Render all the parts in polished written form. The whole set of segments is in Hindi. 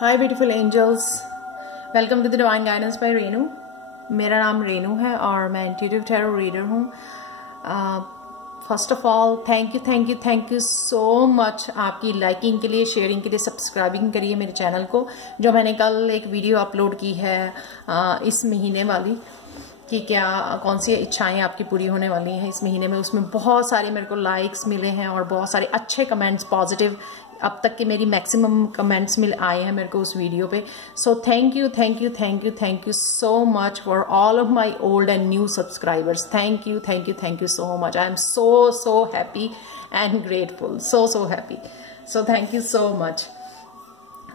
Hi beautiful angels, welcome to the divine guidance by Renu. मेरा नाम रेनू है और मैं इंट्यूटिव टैरो रीडर हूँ। First of all thank you so much आपकी लाइकिंग के लिए, शेयरिंग के लिए, सब्सक्राइबिंग करिए मेरे चैनल को। जो मैंने कल एक वीडियो अपलोड की है इस महीने वाली कि क्या कौन सी इच्छाएं आपकी पूरी होने वाली हैं इस महीने में, उसमें बहुत सारे मेरे को लाइक्स मिले हैं और बहुत सारे अच्छे कमेंट्स, पॉजिटिव अब तक के मेरी मैक्सिमम कमेंट्स मिल आए हैं मेरे को उस वीडियो पे। सो thank you so much for all of my old and new subscribers. Thank you so much. I am so happy and grateful, so happy. So thank you so much.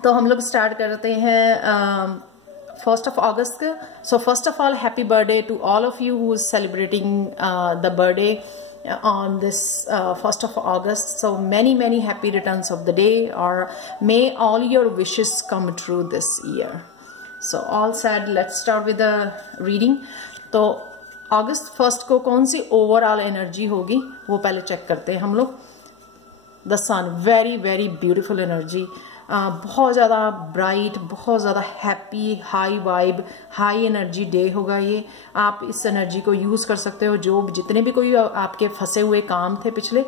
तो हम लोग स्टार्ट करते हैं 1st of August. So first of all, happy birthday to all of you who is celebrating the birthday on this 1st of August. So many happy returns of the day, or may all your wishes come true this year. So all said, let's start with the reading. तो August 1st को कौन सी ओवरऑल एनर्जी होगी वो पहले चेक करते हैं हम लोग। The sun, very beautiful energy, बहुत ज़्यादा ब्राइट, बहुत ज़्यादा happy, high vibe, high energy day होगा ये। आप इस एनर्जी को यूज़ कर सकते हो। जो जितने भी कोई आपके फंसे हुए काम थे पिछले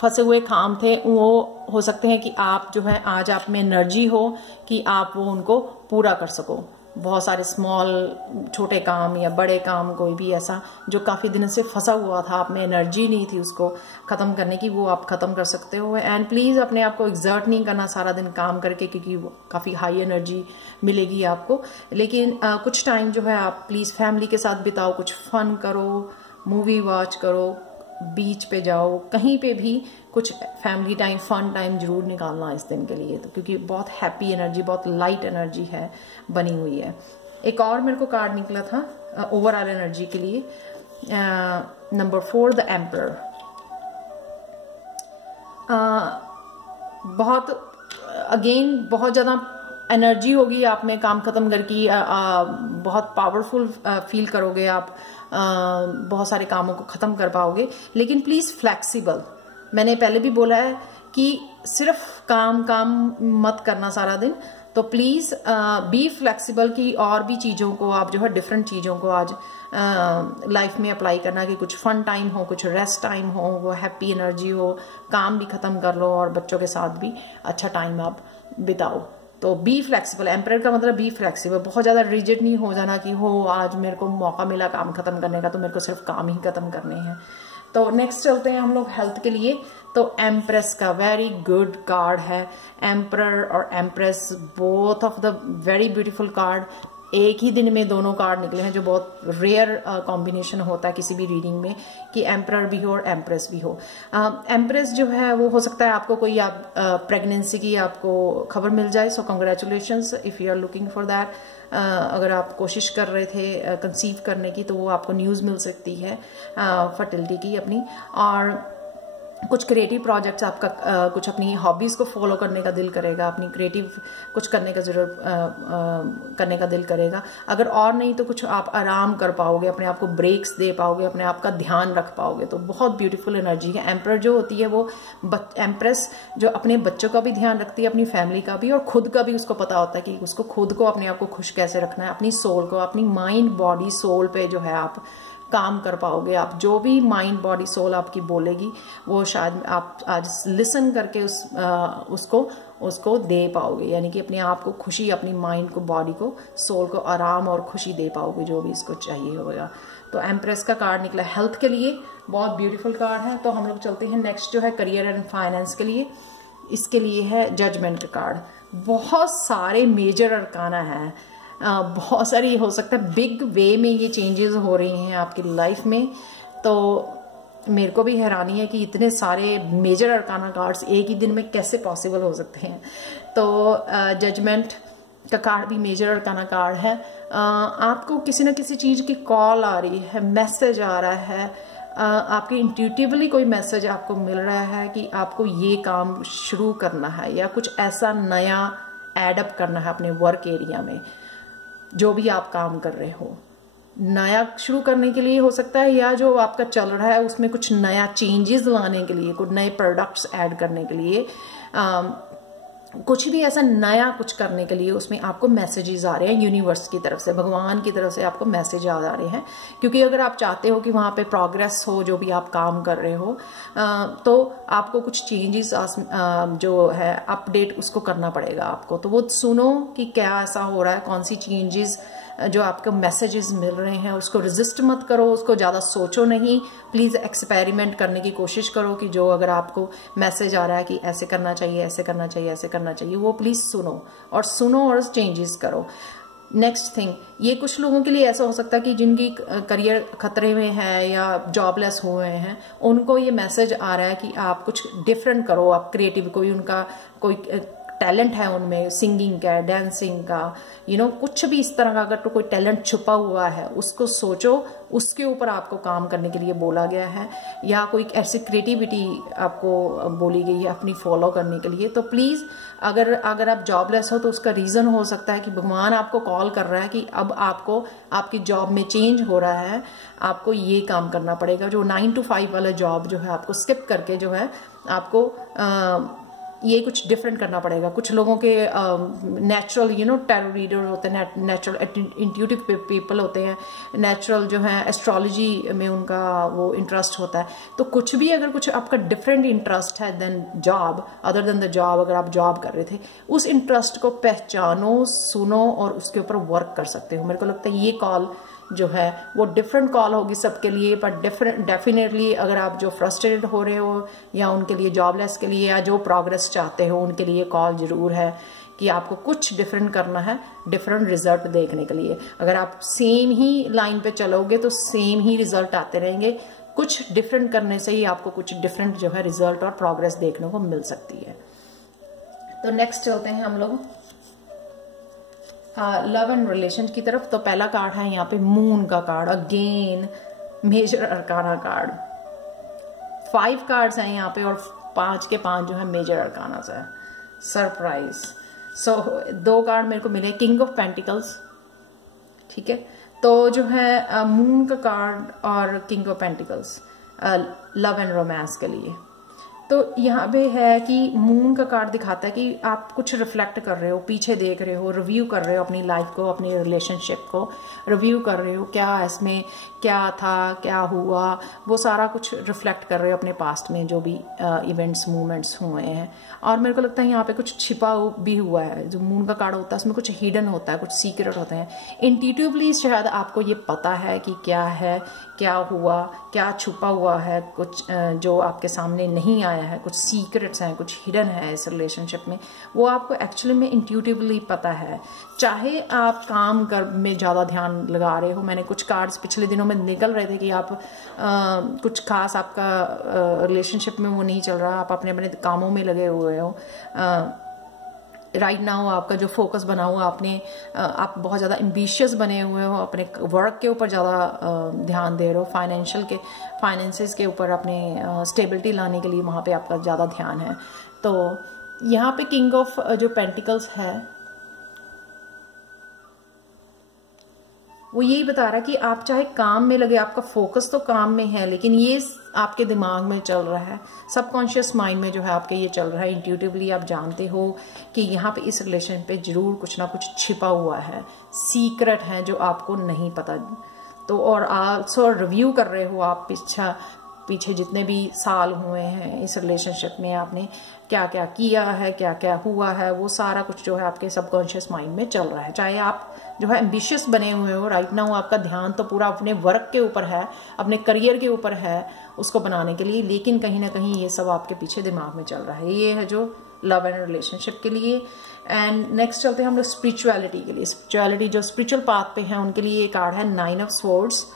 फंसे हुए काम थे, वो हो सकते हैं कि आप जो है आज आप में एनर्जी हो कि आप वो उनको पूरा कर सको। बहुत सारे स्मॉल छोटे काम या बड़े काम, कोई भी ऐसा जो काफ़ी दिनों से फंसा हुआ था, आप में एनर्जी नहीं थी उसको ख़त्म करने की, वो आप ख़त्म कर सकते हो। एंड प्लीज़ अपने आप को एग्जर्ट नहीं करना सारा दिन काम करके, क्योंकि वो काफ़ी हाई एनर्जी मिलेगी आपको। लेकिन कुछ टाइम जो है आप प्लीज़ फैमिली के साथ बिताओ, कुछ फन करो, मूवी वॉच करो, बीच पे जाओ, कहीं पे भी कुछ फैमिली टाइम, फन टाइम जरूर निकालना इस दिन के लिए, तो क्योंकि बहुत हैप्पी एनर्जी, बहुत लाइट एनर्जी है बनी हुई है। एक और मेरे को कार्ड निकला था ओवरऑल एनर्जी के लिए, नंबर 4, द एम्परर। बहुत ज़्यादा एनर्जी होगी आप में, काम खत्म करके बहुत पावरफुल फील करोगे आप, बहुत सारे कामों को ख़त्म कर पाओगे। लेकिन प्लीज़ फ्लैक्सिबल, मैंने पहले भी बोला है कि सिर्फ काम मत करना सारा दिन। तो प्लीज़ बी फ्लैक्सिबल की और भी चीज़ों को आप जो है डिफरेंट चीज़ों को आज लाइफ में अप्लाई करना, कि कुछ फन टाइम हो, कुछ रेस्ट टाइम हो, वो हैप्पी एनर्जी हो, काम भी ख़त्म कर लो और बच्चों के साथ भी अच्छा टाइम आप बिताओ। तो बी फ्लेक्सिबल, एम्परर का मतलब बी फ्लेक्सिबल। बहुत ज़्यादा रिजिड नहीं हो जाना कि हो आज मेरे को मौका मिला काम खत्म करने का तो मेरे को सिर्फ काम ही खत्म करने हैं। तो नेक्स्ट चलते हैं हम लोग हेल्थ के लिए। तो एम्प्रेस का वेरी गुड कार्ड है। एम्परर और empress, both of the very beautiful card. एक ही दिन में दोनों कार्ड निकले हैं, जो बहुत रेयर कॉम्बिनेशन होता है किसी भी रीडिंग में, कि एम्परर भी हो और एम्प्रेस भी हो। एम्प्रेस जो है वो हो सकता है आपको कोई प्रेगनेंसी की आपको खबर मिल जाए, so congratulations if you are looking for that. अगर आप कोशिश कर रहे थे कंसीव करने की, तो वो आपको न्यूज़ मिल सकती है फर्टिलिटी की अपनी। और कुछ क्रिएटिव प्रोजेक्ट्स आपका, कुछ अपनी हॉबीज़ को फॉलो करने का दिल करेगा, अपनी क्रिएटिव कुछ करने का करने का दिल करेगा। अगर और नहीं तो कुछ आप आराम कर पाओगे, अपने आप को ब्रेक्स दे पाओगे, अपने आप का ध्यान रख पाओगे। तो बहुत ब्यूटीफुल एनर्जी है। एम्परर जो होती है वो एम्प्रेस जो अपने बच्चों का भी ध्यान रखती है, अपनी फैमिली का भी, और खुद का भी उसको पता होता है कि उसको खुद को, अपने आप को खुश कैसे रखना है, अपनी सोल को, अपनी माइंड बॉडी सोल पे जो है आप काम कर पाओगे। आप जो भी माइंड बॉडी सोल आपकी बोलेगी वो शायद आप आज लिसन करके उसको दे पाओगे, यानी कि अपने आप को खुशी, अपनी माइंड को, बॉडी को, सोल को आराम और खुशी दे पाओगे, जो भी इसको चाहिए होगा। तो एम्प्रेस का कार्ड निकला हेल्थ के लिए, बहुत ब्यूटीफुल कार्ड है। तो हम लोग चलते हैं नेक्स्ट जो है करियर एंड फाइनेंस के लिए। इसके लिए है जजमेंट का कार्ड। बहुत सारे मेजर अरकाना है, बहुत सारी, हो सकता है बिग वे में ये चेंजेस हो रही हैं आपकी लाइफ में। तो मेरे को भी हैरानी है कि इतने सारे मेजर अरकाना कार्ड्स एक ही दिन में कैसे पॉसिबल हो सकते हैं। तो जजमेंट का कार्ड भी मेजर अरकाना कार्ड है। आपको किसी न किसी चीज़ की कॉल आ रही है, मैसेज आ रहा है, आपके इंट्यूटिवली कोई मैसेज आपको मिल रहा है कि आपको ये काम शुरू करना है या कुछ ऐसा नया एडअप करना है अपने वर्क एरिया में। जो भी आप काम कर रहे हो, नया शुरू करने के लिए हो सकता है, या जो आपका चल रहा है उसमें कुछ नया चेंजेस लाने के लिए, कुछ नए प्रोडक्ट्स ऐड करने के लिए, कुछ भी ऐसा नया कुछ करने के लिए उसमें आपको मैसेजेस आ रहे हैं यूनिवर्स की तरफ से, भगवान की तरफ से आपको मैसेज आ रहे हैं। क्योंकि अगर आप चाहते हो कि वहाँ पे प्रोग्रेस हो, जो भी आप काम कर रहे हो, तो आपको कुछ चेंजेस जो है अपडेट उसको करना पड़ेगा आपको। तो वो सुनो कि क्या ऐसा हो रहा है, कौन सी चेंजेस जो आपको मैसेजेस मिल रहे हैं, उसको रेजिस्ट मत करो, उसको ज़्यादा सोचो नहीं। प्लीज़ एक्सपेरिमेंट करने की कोशिश करो कि जो अगर आपको मैसेज आ रहा है कि ऐसे करना चाहिए, ऐसे करना चाहिए, ऐसे करना चाहिए, वो प्लीज़ सुनो और चेंजेस करो। नेक्स्ट थिंग, ये कुछ लोगों के लिए ऐसा हो सकता है कि जिनकी करियर खतरे में है या जॉबलेस हुए हैं, उनको ये मैसेज आ रहा है कि आप कुछ डिफरेंट करो, आप क्रिएटिव, कोई टैलेंट है उनमें, सिंगिंग का, डांसिंग का, कुछ भी इस तरह का अगर तो कोई टैलेंट छुपा हुआ है, उसको सोचो, उसके ऊपर आपको काम करने के लिए बोला गया है, या कोई ऐसी क्रिएटिविटी आपको बोली गई है अपनी फॉलो करने के लिए। तो प्लीज़ अगर आप जॉबलेस हो तो उसका रीज़न हो सकता है कि भगवान आपको कॉल कर रहा है कि अब आपको आपकी जॉब में चेंज हो रहा है, आपको ये काम करना पड़ेगा, जो 9 to 5 वाला जॉब जो है आपको स्किप करके जो है आपको ये कुछ डिफरेंट करना पड़ेगा। कुछ लोगों के नेचुरल टैरो रीडर होते हैं, नेचुरल इंट्यूटिव पीपल होते हैं, नेचुरल जो है एस्ट्रोलॉजी में उनका वो इंटरेस्ट होता है। तो कुछ भी अगर कुछ आपका डिफरेंट इंटरेस्ट है then job, other than the job, अगर आप जॉब कर रहे थे, उस इंटरेस्ट को पहचानो, सुनो और उसके ऊपर वर्क कर सकते हो। मेरे को लगता है ये कॉल जो है वो डिफरेंट कॉल होगी सबके लिए, पर डेफिनेटली अगर आप जो फ्रस्ट्रेटेड हो रहे हो या उनके लिए, जॉबलेस के लिए, या जो प्रोग्रेस चाहते हो उनके लिए कॉल जरूर है कि आपको कुछ डिफरेंट करना है, डिफरेंट रिजल्ट देखने के लिए। अगर आप सेम ही लाइन पे चलोगे तो सेम ही रिजल्ट आते रहेंगे, कुछ डिफरेंट करने से ही आपको कुछ डिफरेंट जो है रिजल्ट और प्रोग्रेस देखने को मिल सकती है। तो नेक्स्ट चलते हैं हम लोग लव एंड रिलेशन की तरफ। तो पहला कार्ड है यहाँ पे मून का card, again major arcana card. 5 cards हैं यहाँ पे और 5 के 5 जो है मेजर अरकाना है। सरप्राइज। सो 2 कार्ड मेरे को मिले, किंग ऑफ पेंटिकल्स, ठीक है। तो जो है मून का कार्ड और king of pentacles love and romance के लिए। तो यहाँ पे है कि मून का कार्ड दिखाता है कि आप कुछ रिफ्लेक्ट कर रहे हो, पीछे देख रहे हो, रिव्यू कर रहे हो अपनी लाइफ को, अपनी रिलेशनशिप को रिव्यू कर रहे हो, क्या इसमें क्या था, क्या हुआ, वो सारा कुछ रिफ्लेक्ट कर रहे हो अपने पास्ट में जो भी इवेंट्स मूवमेंट्स हुए हैं। और मेरे को लगता है यहाँ पे कुछ छिपा भी हुआ है। जो मून का कार्ड होता है उसमें कुछ हिडन होता है, कुछ सीक्रेट होते हैं। इंट्यूटिवली शायद आपको ये पता है कि क्या है, क्या हुआ, क्या छुपा हुआ है, कुछ जो आपके सामने नहीं आया है, कुछ सीक्रेट्स हैं, कुछ हिडन है इस रिलेशनशिप में, वो आपको एक्चुअली में इंट्यूटिवली पता है। चाहे आप काम कर में ज़्यादा ध्यान लगा रहे हो, मैंने कुछ कार्ड्स पिछले दिनों में निकल रहे थे कि आप कुछ खास आपका रिलेशनशिप में वो नहीं चल रहा, आप अपने अपने कामों में लगे हुए हो। राइट नाउ आपका जो फोकस बना हुआ, आप बहुत ज़्यादा एम्बिशियस बने हुए हो, अपने वर्क के ऊपर ज़्यादा ध्यान दे रहे हो, फाइनेंसेस के ऊपर अपने स्टेबिलिटी लाने के लिए वहाँ पे आपका ज़्यादा ध्यान है। तो यहाँ पे किंग ऑफ जो पेंटिकल्स है वो यही बता रहा है कि आप चाहे काम में लगे, आपका फोकस तो काम में है, लेकिन ये आपके दिमाग में चल रहा है, सबकॉन्शियस माइंड में जो है आपके ये चल रहा है। इंट्यूटिवली आप जानते हो कि यहाँ पे इस रिलेशन पे जरूर कुछ ना कुछ छिपा हुआ है, सीक्रेट है जो आपको नहीं पता। तो और आल्सो रिव्यू कर रहे हो आप पीछे जितने भी साल हुए हैं इस रिलेशनशिप में, आपने क्या क्या किया है, क्या क्या हुआ है, वो सारा कुछ जो है आपके सबकॉन्शियस माइंड में चल रहा है। चाहे आप जो है एम्बिशियस बने हुए हो, राइट नाउ आपका ध्यान तो पूरा अपने वर्क के ऊपर है, अपने करियर के ऊपर है उसको बनाने के लिए, लेकिन कहीं ना कहीं ये सब आपके पीछे दिमाग में चल रहा है। ये है जो लव एंड रिलेशनशिप के लिए। एंड नेक्स्ट चलते हैं हम लोग स्पिरिचुअलिटी के लिए। स्पिरिचुअलिटी जो स्पिरिचुअल पाथ पे है उनके लिए ये कार्ड है 9 of swords,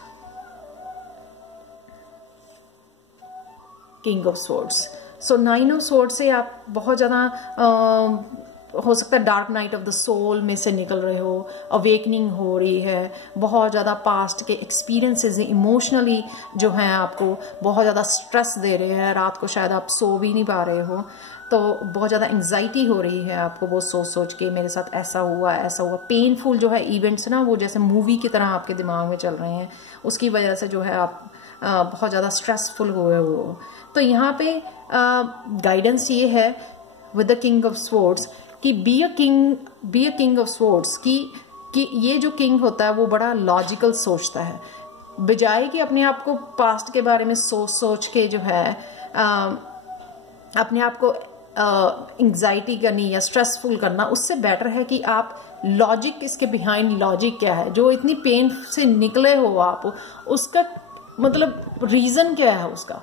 king of swords. So 9 of swords से आप बहुत ज़्यादा हो सकता है dark night of the soul में से निकल रहे हो, अवेकनिंग हो रही है, बहुत ज़्यादा पास्ट के एक्सपीरियंसेस इमोशनली जो हैं आपको बहुत ज़्यादा स्ट्रेस दे रहे हैं, रात को शायद आप सो भी नहीं पा रहे हो, तो बहुत ज़्यादा एंग्जाइटी हो रही है आपको, वो सोच के मेरे साथ ऐसा हुआ पेनफुल जो है इवेंट्स ना, वो जैसे मूवी की तरह आपके दिमाग में चल रहे हैं, उसकी वजह से जो है आप बहुत ज़्यादा स्ट्रेसफुल हुए हो। तो यहाँ पे गाइडेंस ये है with the king of swords कि be a king of swords, कि ये जो किंग होता है वो बड़ा लॉजिकल सोचता है, बजाय कि अपने आप को पास्ट के बारे में सोच के जो है अपने आप को एंग्जाइटी करनी या स्ट्रेसफुल करना, उससे बेटर है कि आप लॉजिक, इसके बिहाइंड लॉजिक क्या है, जो इतनी पेन से निकले हो आप, उसका मतलब रीजन क्या है उसका,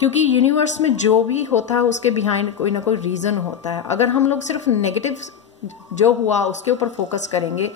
क्योंकि यूनिवर्स में जो भी होता है उसके बिहाइंड कोई ना कोई रीजन होता है। अगर हम लोग सिर्फ नेगेटिव जो हुआ उसके ऊपर फोकस करेंगे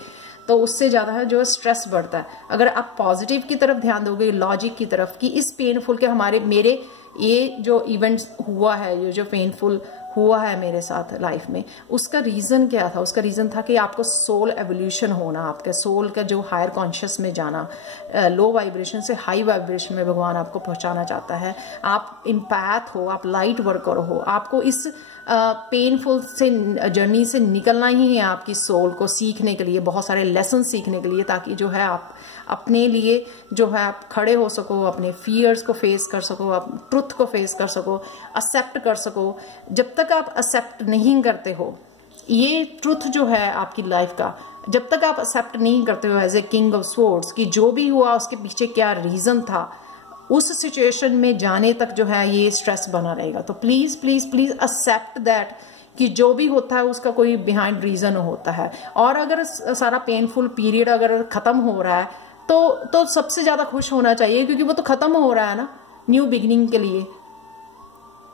तो उससे ज्यादा है जो स्ट्रेस बढ़ता है। अगर आप पॉजिटिव की तरफ ध्यान दोगे, लॉजिक की तरफ, कि इस पेनफुल के मेरे ये जो इवेंट्स हुआ है, ये जो पेनफुल हुआ है मेरे साथ लाइफ में, उसका रीजन क्या था? उसका रीजन था कि आपको सोल एवोल्यूशन होना, आपके सोल का जो हायर कॉन्शियस में जाना, लो वाइब्रेशन से हाई वाइब्रेशन में भगवान आपको पहुंचाना चाहता है। आप इम्पैथ हो, आप लाइट वर्कर हो, आपको इस पेनफुल से जर्नी से निकलना ही है आपकी सोल को सीखने के लिए, बहुत सारे लेसन सीखने के लिए, ताकि जो है आप अपने लिए जो है आप खड़े हो सको, अपने फियर्स को फेस कर सको, आप ट्रुथ को फेस कर सको, एक्सेप्ट कर सको। जब तक आप एक्सेप्ट नहीं करते हो ये ट्रुथ जो है आपकी लाइफ का, जब तक आप एक्सेप्ट नहीं करते हो as a king of swords कि जो भी हुआ उसके पीछे क्या रीजन था, उस सिचुएशन में जाने तक जो है ये स्ट्रेस बना रहेगा। तो please please please accept that कि जो भी होता है उसका कोई बिहाइंड रीजन होता है। और अगर सारा पेनफुल पीरियड अगर खत्म हो रहा है तो सबसे ज्यादा खुश होना चाहिए, क्योंकि वो तो खत्म हो रहा है ना, न्यू बिगिनिंग के लिए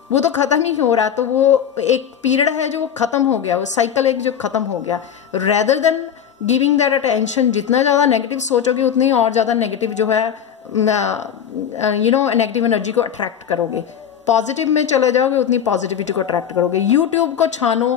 वो तो खत्म ही हो रहा है। तो वो एक पीरियड है जो खत्म हो गया, वो साइकिल एक जो खत्म हो गया। Rather than giving that attention, जितना ज्यादा नेगेटिव सोचोगे उतनी और ज्यादा नेगेटिव जो है नेगेटिव एनर्जी को अट्रैक्ट करोगे। पॉजिटिव में चले जाओगे उतनी पॉजिटिविटी को अट्रैक्ट करोगे। यूट्यूब को छानो,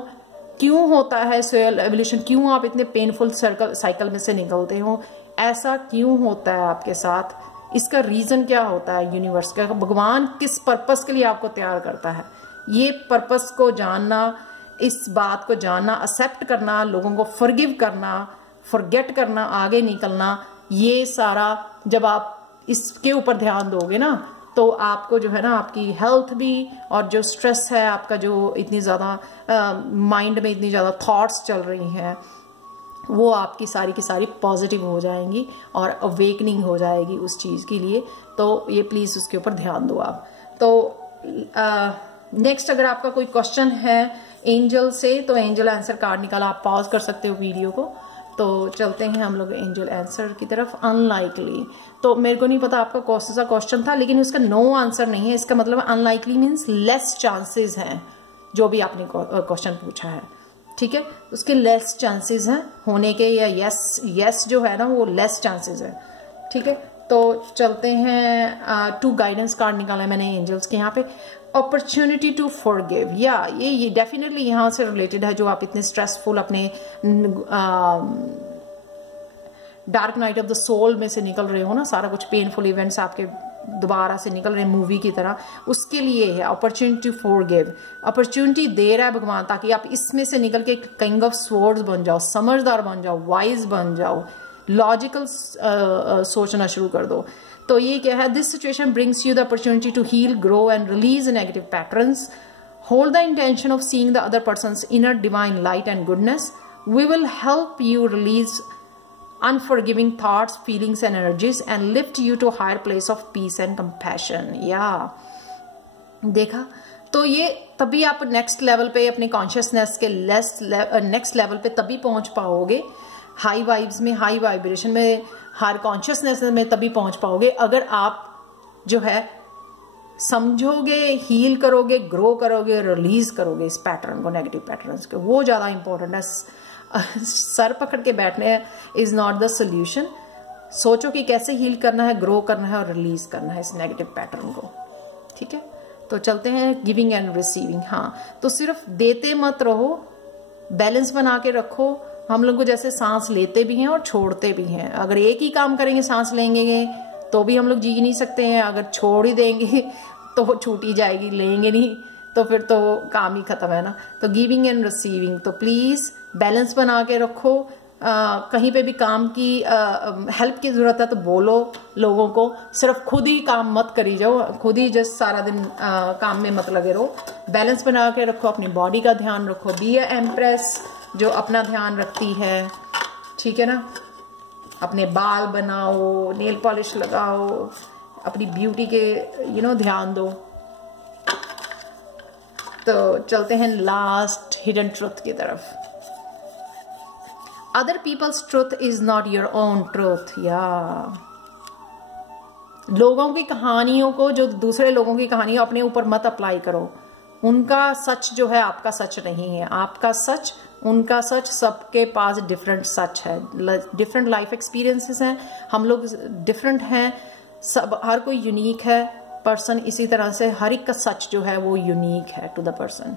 क्यों होता है सोल एवोल्यूशन, क्यों आप इतने पेनफुल साइकिल में से निकलते हो, ऐसा क्यों होता है आपके साथ, इसका रीजन क्या होता है यूनिवर्स का, भगवान किस पर्पस के लिए आपको तैयार करता है। ये पर्पस को जानना, इस बात को जानना, एक्सेप्ट करना, लोगों को फॉरगिव करना, फॉरगेट करना, आगे निकलना, ये सारा जब आप इसके ऊपर ध्यान दोगे ना तो आपको जो है ना आपकी हेल्थ भी और जो स्ट्रेस है आपका, जो इतनी ज़्यादा माइंड में इतनी ज़्यादा थॉट्स चल रही हैं, वो आपकी सारी की सारी पॉजिटिव हो जाएंगी और अवेकनिंग हो जाएगी उस चीज़ के लिए। तो ये प्लीज़ उसके ऊपर ध्यान दो आप। तो नेक्स्ट अगर आपका कोई क्वेश्चन है एंजल से तो एंजल आंसर कार्ड निकाला, आप पॉज कर सकते हो वीडियो को। तो चलते हैं हम लोग एंजल आंसर की तरफ। अनलाइकली, तो मेरे को नहीं पता आपका कौन सा क्वेश्चन था, लेकिन उसका नो आंसर नहीं है। इसका मतलब अनलाइकली मीन्स लेस चांसेस हैं, जो भी आपने क्वेश्चन पूछा है, ठीक है, उसके लेस चांसेस हैं होने के, या यस जो है ना वो लेस चांसेस है, ठीक है। तो चलते हैं, 2 गाइडेंस कार्ड निकाला है मैंने एंजल्स के यहाँ पे। अपॉर्चुनिटी टू फॉरगिव, या ये डेफिनेटली यहाँ से रिलेटेड है, जो आप इतने स्ट्रेसफुल अपने dark night of the soul में से निकल रहे हो ना, सारा कुछ पेनफुल इवेंट्स आपके दोबारा से निकल रहे हैं मूवी की तरह, उसके लिए है अपॉर्चुनिटी फॉरगिव। अपॉर्चुनिटी दे रहा है भगवान ताकि आप इसमें से निकल के किंग ऑफ स्वॉर्ड्स बन जाओ, समझदार बन जाओ, वाइज बन जाओ, लॉजिकल सोचना शुरू कर दो। तो ये क्या है, this situation brings you the opportunity to heal, grow and release negative patterns, hold the intention of seeing the other persons inner divine light and goodness, we will help you release unforgiving thoughts, feelings and energies and lift you to a higher place of peace and compassion। या देखा, तो ये तभी आप नेक्स्ट लेवल पे अपने कॉन्शियसनेस के नेक्स्ट लेवल पे तभी पहुंच पाओगे, हाई वाइब्स में, हाई वाइब्रेशन में, हाई कॉन्शियसनेस में तभी पहुंच पाओगे अगर आप जो है समझोगे, हील करोगे, ग्रो करोगे, रिलीज करोगे इस पैटर्न को, नेगेटिव पैटर्न्स को। वो ज्यादा इंपॉर्टेंट है। सर पकड़ के बैठने इज नॉट द सोल्यूशन। सोचो कि कैसे हील करना है, ग्रो करना है और रिलीज करना है इस नेगेटिव पैटर्न को, ठीक है। तो चलते हैं गिविंग एंड रिसीविंग। हाँ, तो सिर्फ देते मत रहो, बैलेंस बना के रखो। हम लोग को जैसे सांस लेते भी हैं और छोड़ते भी हैं। अगर एक ही काम करेंगे, सांस लेंगे तो भी हम लोग जी नहीं सकते हैं, अगर छोड़ ही देंगे तो छूट ही जाएगी, लेंगे नहीं तो फिर तो काम ही खत्म है ना। तो गिविंग एंड रिसीविंग, तो प्लीज बैलेंस बना के रखो, कहीं पे भी काम की हेल्प की ज़रूरत है तो बोलो लोगों को, सिर्फ खुद ही काम मत करी जाओ, खुद ही जस्ट सारा दिन काम में मत लगे रहो। बैलेंस बना के रखो, अपनी बॉडी का ध्यान रखो, बी ए एम्प्रेस जो अपना ध्यान रखती है, ठीक है ना। अपने बाल बनाओ, नेल पॉलिश लगाओ, अपनी ब्यूटी के ध्यान दो। तो चलते हैं लास्ट हिडन ट्रुथ की तरफ। Other people's truth is not your own truth. या लोगों की कहानियों को, जो दूसरे लोगों की कहानियां अपने ऊपर मत अप्लाई करो। उनका सच जो है आपका सच नहीं है, आपका सच उनका सच, सबके पास डिफरेंट सच है, डिफरेंट लाइफ एक्सपीरियंसेस हैं, हम लोग डिफरेंट हैं, सब हर कोई यूनिक है पर्सन। इसी तरह से हर एक का सच जो है वो यूनिक है टू द पर्सन।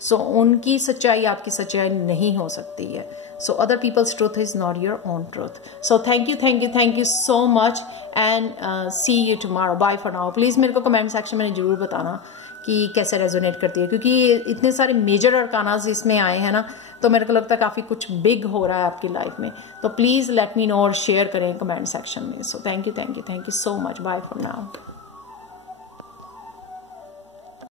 सो उनकी सच्चाई आपकी सच्चाई नहीं हो सकती है। So other people's truth is not your own truth. So thank you so much and see you tomorrow. Bye for now. Please मेरे को कमेंट सेक्शन में जरूर बताना कि कैसे रेजोनेट करती है, क्योंकि इतने सारे मेजर अरकानास इसमें आए हैं ना, तो मेरे को लगता है काफी कुछ बिग हो रहा है आपकी लाइफ में। तो प्लीज लेट मी नो और शेयर करें कमेंट सेक्शन में। So thank you so much. Bye for now.